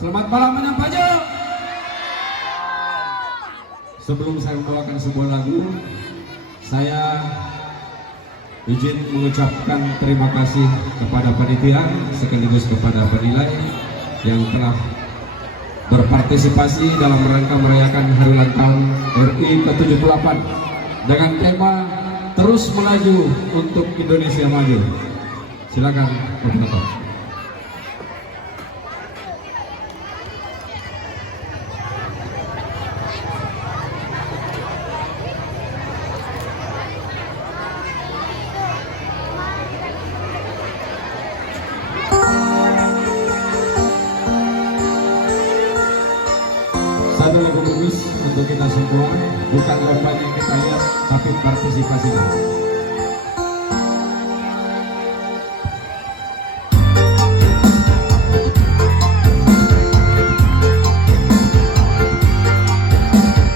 Selamat malam Menang Pajo. Sebelum saya membawakan sebuah lagu, saya izin mengucapkan terima kasih kepada panitia sekaligus kepada penilai yang telah berpartisipasi dalam rangka merayakan Hari Ulang Tahun RI ke-78 dengan tema Terus Melaju untuk Indonesia Maju. Silakan operator. Satu lagu bagus untuk kita semua, bukan lomba yang kita lihat, tapi partisipasinya.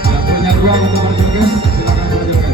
Yang punya ruang untuk berjoget, silakan berjoget.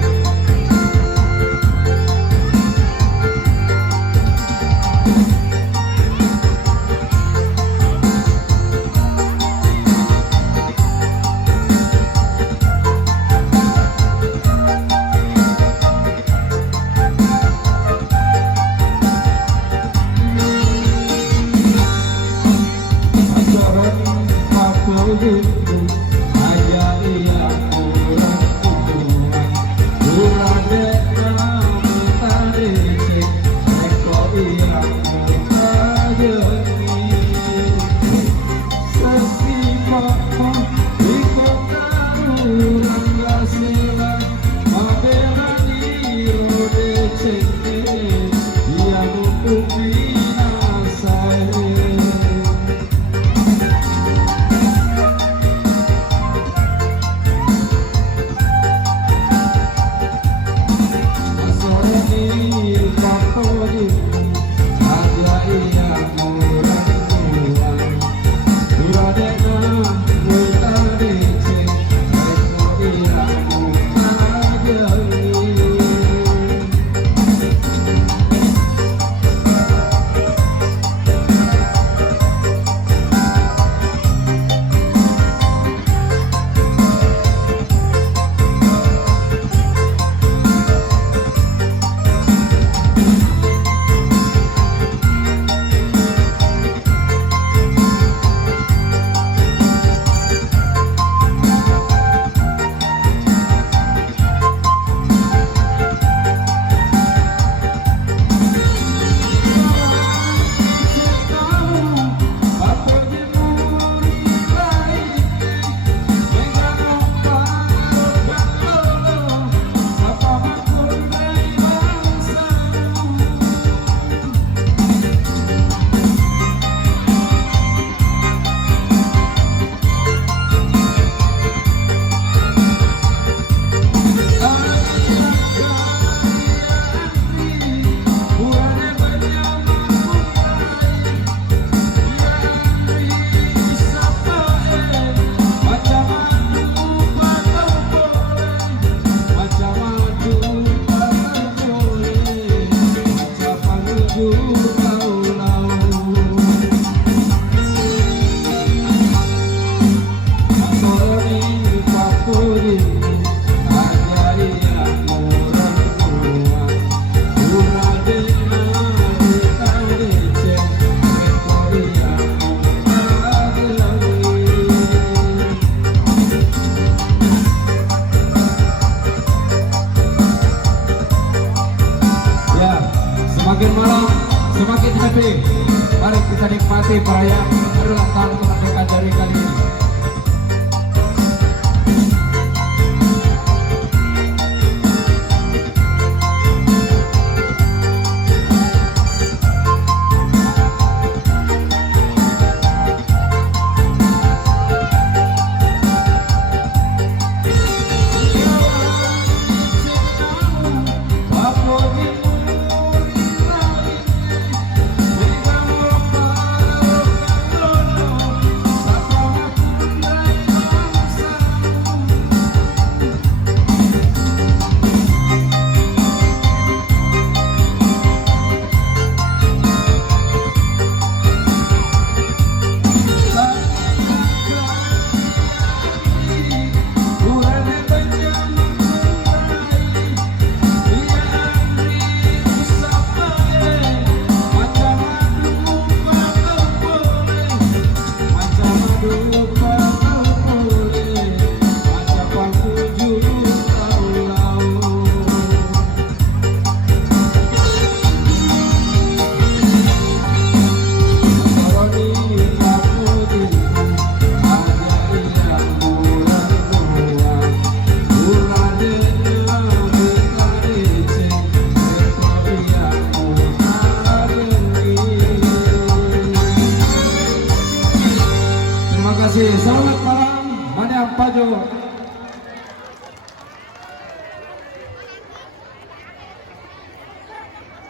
kasih. Selamat malam, Mania Pajo.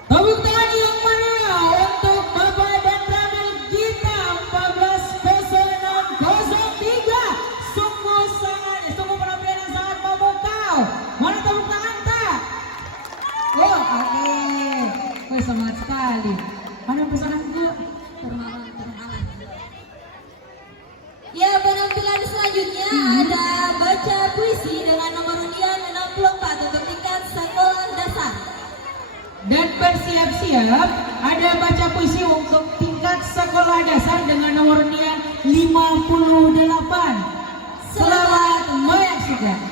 Tepuk tangan yang mana untuk Bapak dan Ramil Gita 140603 sungguh penampilan yang sangat memukau. Mana tepuk tangan tak? Oh oke, semangat sekali. Mana pesananku? Termalang. Ya, penampilan selanjutnya ada baca puisi dengan nomor undian 64 untuk tingkat sekolah dasar. Dan bersiap-siap ada baca puisi untuk tingkat sekolah dasar dengan nomor undian 58. Selamat menyaksikan.